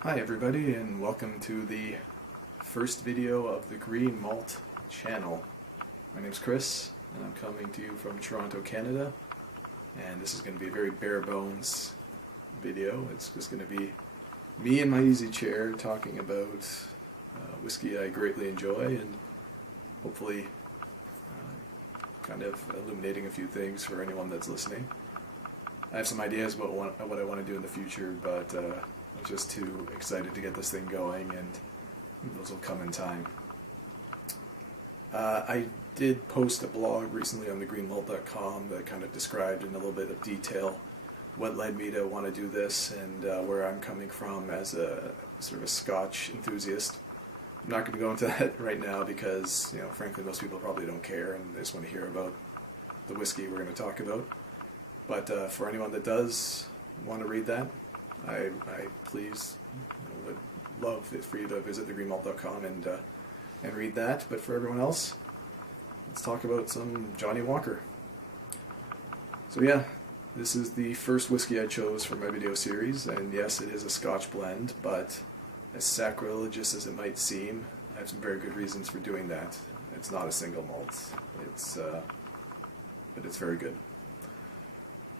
Hi everybody, and welcome to the first video of the Green Malt channel. My name's Chris, and I'm coming to you from Toronto, Canada, and this is going to be a very bare bones video. It's just going to be me in my easy chair talking about whiskey I greatly enjoy, and hopefully kind of illuminating a few things for anyone that's listening. I have some ideas about what I want to do in the future, but I'm just too excited to get this thing going, and those will come in time. I did post a blog recently on thegreenmalt.com that kind of described in a little bit of detail what led me to want to do this and where I'm coming from as a sort of a Scotch enthusiast. I'm not going to go into that right now because, frankly, most people probably don't care and they just want to hear about the whiskey we're going to talk about. But for anyone that does want to read that, I please would love it for you to visit thegreenmalt.com and read that. But for everyone else, let's talk about some Johnnie Walker. So yeah, this is the first whiskey I chose for my video series, and yes, it is a Scotch blend, but as sacrilegious as it might seem, I have some very good reasons for doing that. It's not a single malt, but it's very good.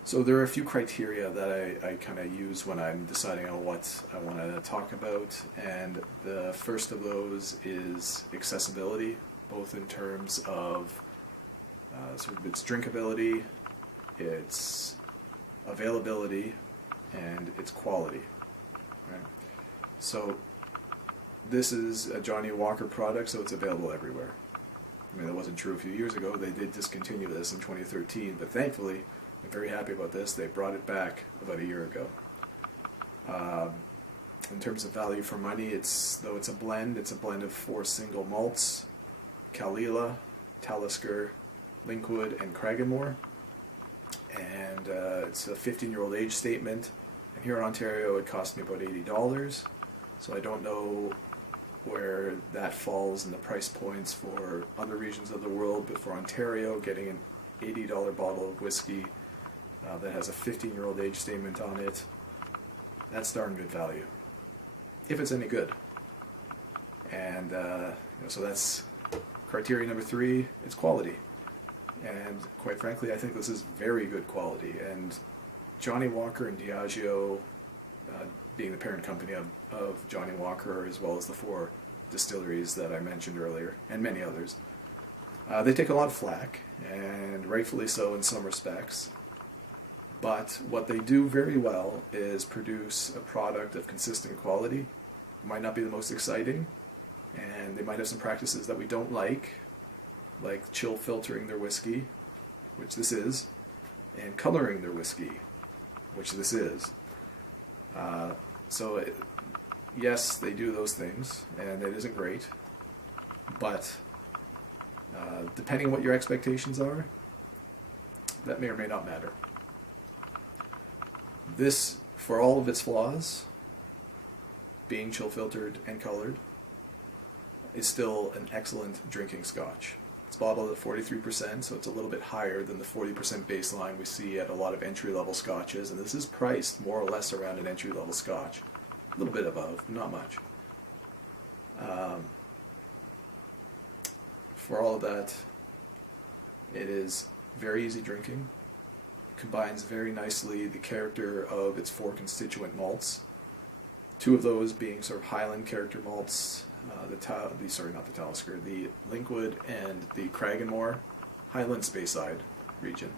So there are a few criteria that I kind of use when I'm deciding on what I want to talk about, and the first of those is accessibility, both in terms of sort of its drinkability, its availability, and its quality. Right? So this is a Johnnie Walker product, so it's available everywhere. I mean, that wasn't true a few years ago. They did discontinue this in 2013, but thankfully, I'm very happy about this. They brought it back about a year ago. In terms of value for money, though it's a blend of 4 single malts: Caol, Talisker, Linkwood, and Cragganmore. And it's a 15-year-old age statement. And here in Ontario, it cost me about $80. So I don't know where that falls in the price points for other regions of the world, but for Ontario, getting an $80 bottle of whiskey that has a 15-year-old age statement on it, that's darn good value, if it's any good. And so that's criteria number 3, it's quality. And quite frankly, I think this is very good quality. And Johnnie Walker and Diageo, being the parent company of Johnnie Walker, as well as the 4 distilleries that I mentioned earlier, and many others, they take a lot of flack, and rightfully so in some respects. But what they do very well is produce a product of consistent quality. It might not be the most exciting, and they might have some practices that we don't like chill filtering their whiskey, which this is, and coloring their whiskey, which this is. Yes, they do those things, and it isn't great, but depending on what your expectations are, that may or may not matter. This, for all of its flaws, being chill filtered and colored, is still an excellent drinking Scotch. It's bottled at 43%, so it's a little bit higher than the 40% baseline we see at a lot of entry-level Scotches, and this is priced more or less around an entry-level Scotch. A little bit above, not much. For all of that, it is very easy drinking, combines very nicely the character of its 4 constituent malts, 2 of those being sort of Highland character malts, the Linkwood and the Cragganmore, Highland Speyside region,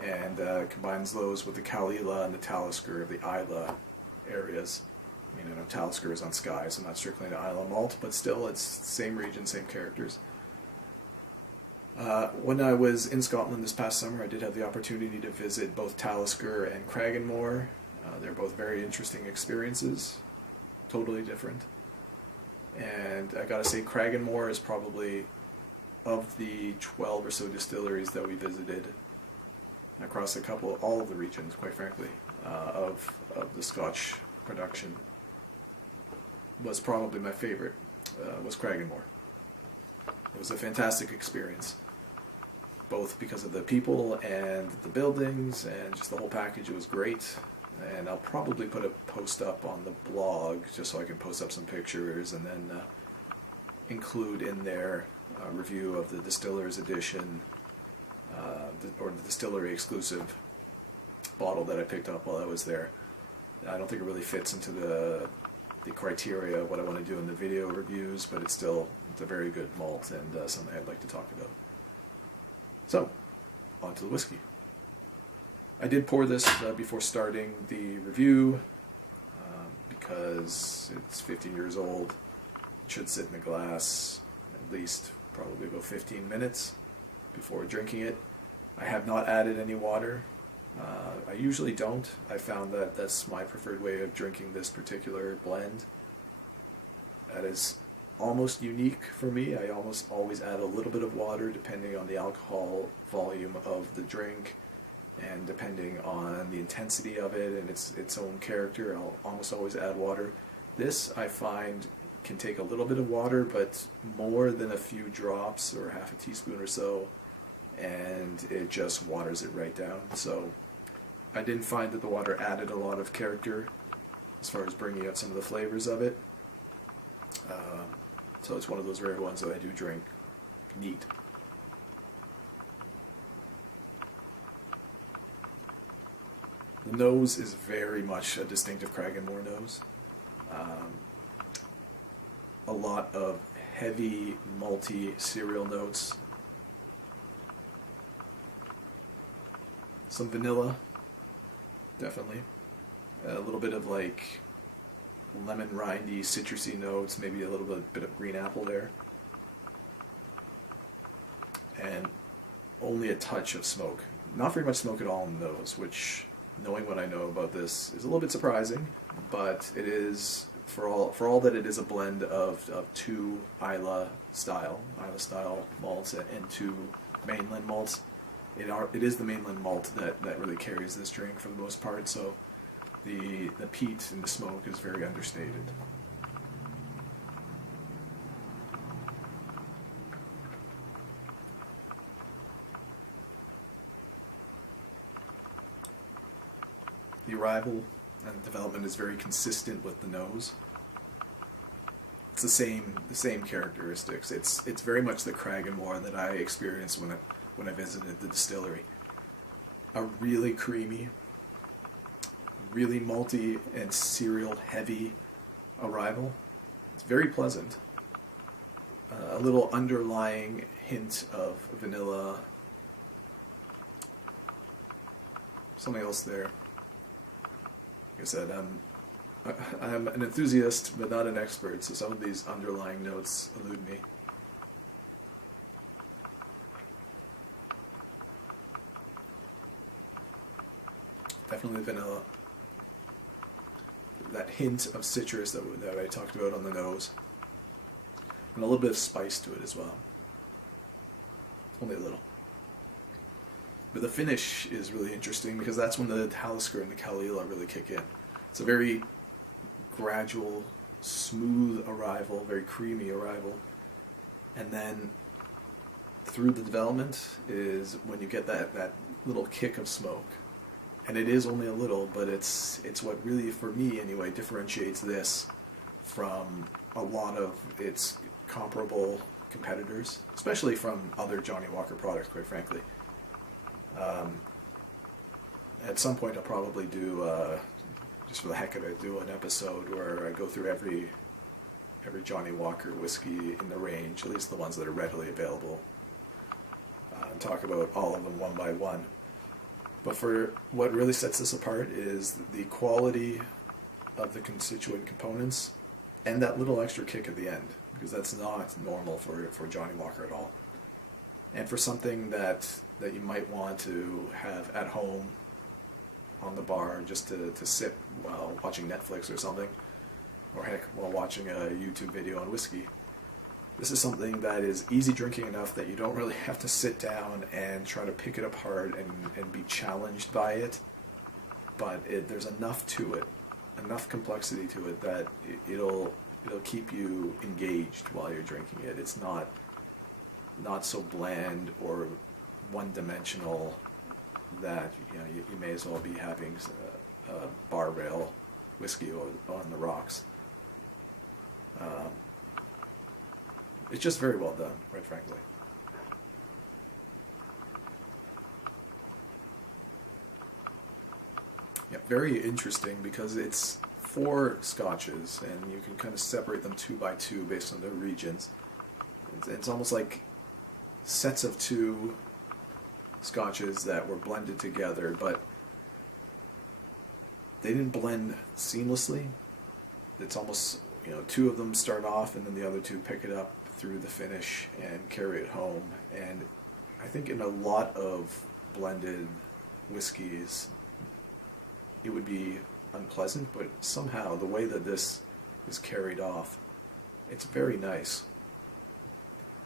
and combines those with the Caol and the Talisker of the Islay areas. I mean, I know Talisker is on Skye, so not strictly an Islay malt, but still it's same region, same characters. When I was in Scotland this past summer, I did have the opportunity to visit both Talisker and Cragganmore. They're both very interesting experiences, totally different. And I gotta say, Cragganmore is probably, of the 12 or so distilleries that we visited across all of the regions, quite frankly, of the Scotch production, was probably my favorite, was Cragganmore. It was a fantastic experience. both because of the people and the buildings and just the whole package. It was great. And I'll probably put a post up on the blog just so I can post up some pictures, and then include in there a review of the distiller's edition, or the distillery exclusive bottle that I picked up while I was there. I don't think it really fits into the criteria of what I want to do in the video reviews, but it's a very good malt and something I'd like to talk about. So, on to the whiskey. I did pour this before starting the review because it's 15 years old. It should sit in the glass at least probably about 15 minutes before drinking it. I have not added any water. I usually don't. I found that that's my preferred way of drinking this particular blend. That is almost unique for me. I almost always add a little bit of water depending on the alcohol volume of the drink and depending on the intensity of it and its own character. I'll almost always add water. This, I find, can take a little bit of water, but more than a few drops or half a teaspoon or so, and it just waters it right down. So I didn't find that the water added a lot of character as far as bringing out some of the flavors of it. So it's one of those rare ones that I do drink neat. The nose is very much a distinctive Cragganmore nose. A lot of heavy, malty cereal notes. Some vanilla, definitely. A little bit of like lemon rindy, citrusy notes, maybe a little bit of green apple there. And only a touch of smoke. Not very much smoke at all in the nose, which, knowing what I know about this, is a little bit surprising, but it is, for all that it is a blend of two Islay style malts and two mainland malts, it is the mainland malt that really carries this drink for the most part, so the peat and the smoke is very understated. The arrival and development is very consistent with the nose. It's the same characteristics. It's very much the Cragganmore that I experienced when I visited the distillery. A really creamy, really malty and cereal heavy arrival. It's very pleasant. A little underlying hint of vanilla. Something else there. Like I said, I'm an enthusiast, but not an expert, so some of these underlying notes elude me. Definitely vanilla. That hint of citrus that I talked about on the nose. And a little bit of spice to it as well. Only a little. But the finish is really interesting because that's when the Talisker and the Caol really kick in. It's a very gradual, smooth arrival, very creamy arrival. And then through the development is when you get that little kick of smoke. And it is only a little, but it's what really, for me anyway, differentiates this from a lot of its comparable competitors, especially from other Johnnie Walker products, quite frankly. At some point I'll probably do, just for the heck of it, do an episode where I go through every Johnnie Walker whiskey in the range, at least the ones that are readily available, and talk about all of them one by one. But for what really sets this apart is the quality of the constituent components and that little extra kick at the end, because that's not normal for Johnnie Walker at all. And for something that you might want to have at home on the bar just to sip while watching Netflix or something, or heck, while watching a YouTube video on whiskey. This is something that is easy drinking enough that you don't really have to sit down and try to pick it apart and be challenged by it. But there's enough to it, enough complexity to it that it'll keep you engaged while you're drinking it. It's not so bland or one-dimensional that you may as well be having a bar rail whiskey on the rocks. It's just very well done, quite frankly. Yeah, very interesting because it's 4 scotches, and you can kind of separate them 2 by 2 based on their regions. It's almost like sets of 2 scotches that were blended together, but they didn't blend seamlessly. It's almost, 2 of them start off, and then the other 2 pick it up through the finish and carry it home. And I think in a lot of blended whiskeys, it would be unpleasant, but somehow the way that this is carried off, it's very nice.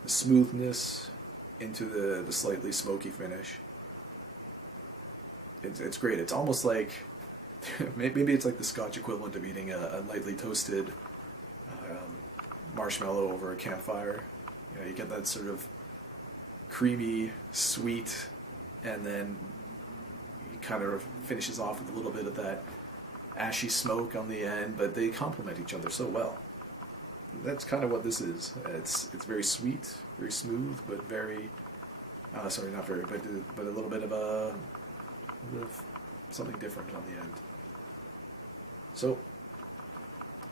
The smoothness into the slightly smoky finish, it's great. It's almost like maybe it's like the Scotch equivalent of eating a lightly toasted marshmallow over a campfire. You get that sort of creamy, sweet, and then it kind of finishes off with a little bit of that ashy smoke on the end, but they complement each other so well. That's kind of what this is. It's very sweet, very smooth, but very sorry, not very, but a little bit of something different on the end. So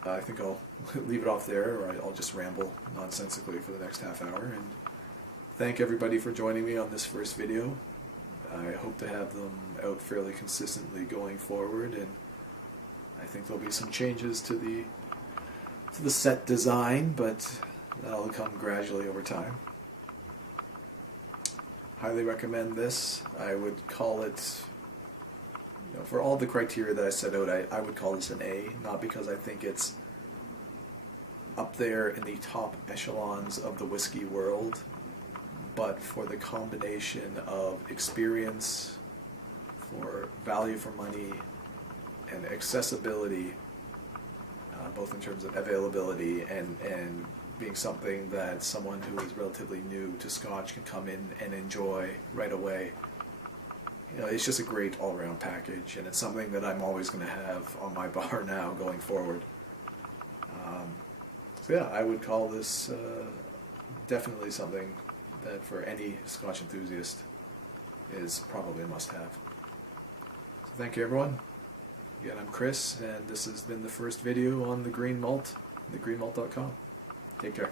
I think I'll leave it off there, or I'll just ramble nonsensically for the next half hour. And thank everybody for joining me on this first video. I hope to have them out fairly consistently going forward, and I think there'll be some changes to the set design, but that'll come gradually over time. Highly recommend this. I would call it, for all the criteria that I set out, I would call this an A, not because I think it's up there in the top echelons of the whiskey world, but for the combination of experience, for value for money, and accessibility, both in terms of availability and being something that someone who is relatively new to Scotch can come in and enjoy right away. It's just a great all-around package, and it's something that I'm always going to have on my bar now going forward. So yeah, I would call this definitely something that for any Scotch enthusiast is probably a must-have. So thank you, everyone. Again, I'm Chris, and this has been the first video on the Green Malt, thegreenmalt.com. Take care.